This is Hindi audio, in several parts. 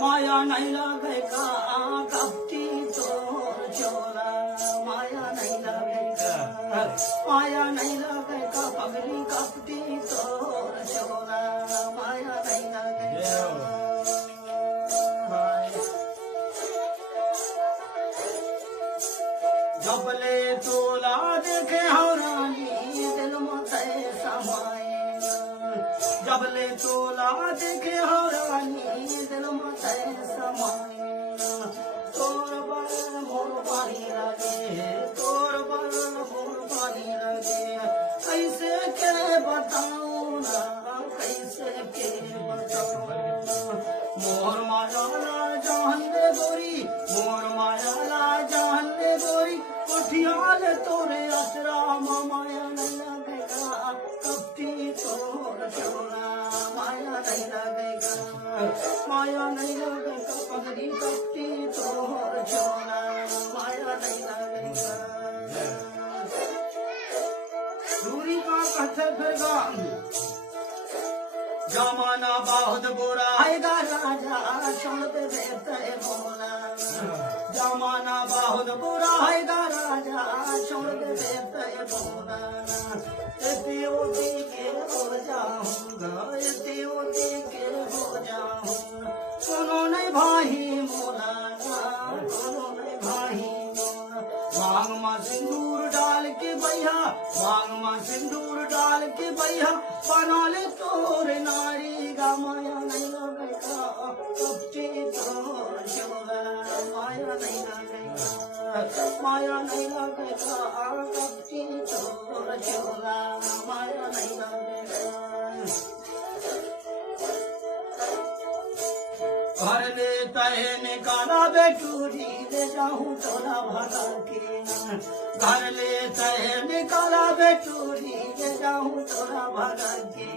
माया नहीं लगेगा कपटी तोर चोला माया नहीं लगेगा माया नहीं लगेगा पगली कपटी तोर चोला माया नहीं लगेगा जबले तोला देखे हरानी दिल मते समाए जबले तोला देखे हरानी दिल मते समाए तोर बल मोर पानी लगे तोर बल मोर पानी लगे कैसे के बताऊं ना कैसे के बताऊं मोर माया ला जान दे गोरी मोर माया ला जान दे गोरी उठियाल तोरे असरा माया नहीं लगेगा कपटी तोर चोला माया नहीं लगेगा माया नहीं लगेगा पगड़ी कपटी तोर चोला माया नहीं लगेगा दूरी का कहते फिरगा जमाना बहुत बुरा आएगा राजा छोड़ दे देते बोला जमाना बहुत बुरा आएगा राजा छोड़ दे देते बोला इतियोती के हो जाऊंगा इतियोती के हो जाऊंगा सुनो नहीं भाई मोला सुनो नहीं भाई मोला मांग मां सिंदूर डाल के भैया मांग मां सिंदूर डाल के भैया बना ले तोर नारी गा माया नहीं लगेगा कपटी तोर चोला माया नहीं लगेगा माया नहीं लगेगा कपटी तोर चोला माया नहीं लगेगा घर ले तहे निकाला बेटूरी ले जाऊं तोला भगा के घर ले तहे निकाला बेटूरी ले जाऊं तोला भगा के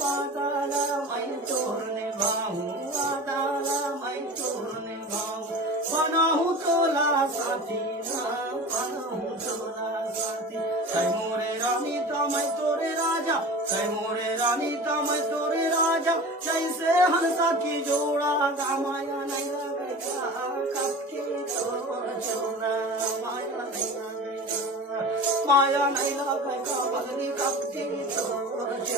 वादाला मैं तोड़ने भाऊं वादाला मैं तोड़ने भाऊं बनाऊं तोला साथी बनाऊं तोला साथी तै मोरे रानी ता मैं तोरे राजा तै मोरे रानी ता मैं तोरे राजा जैसे हंसा की जोड़ा गा माया नहीं लगेगा कपटी तोर चोला माया नहीं लगेगा माया नहीं लगेगा पगली कपटी तोर चोला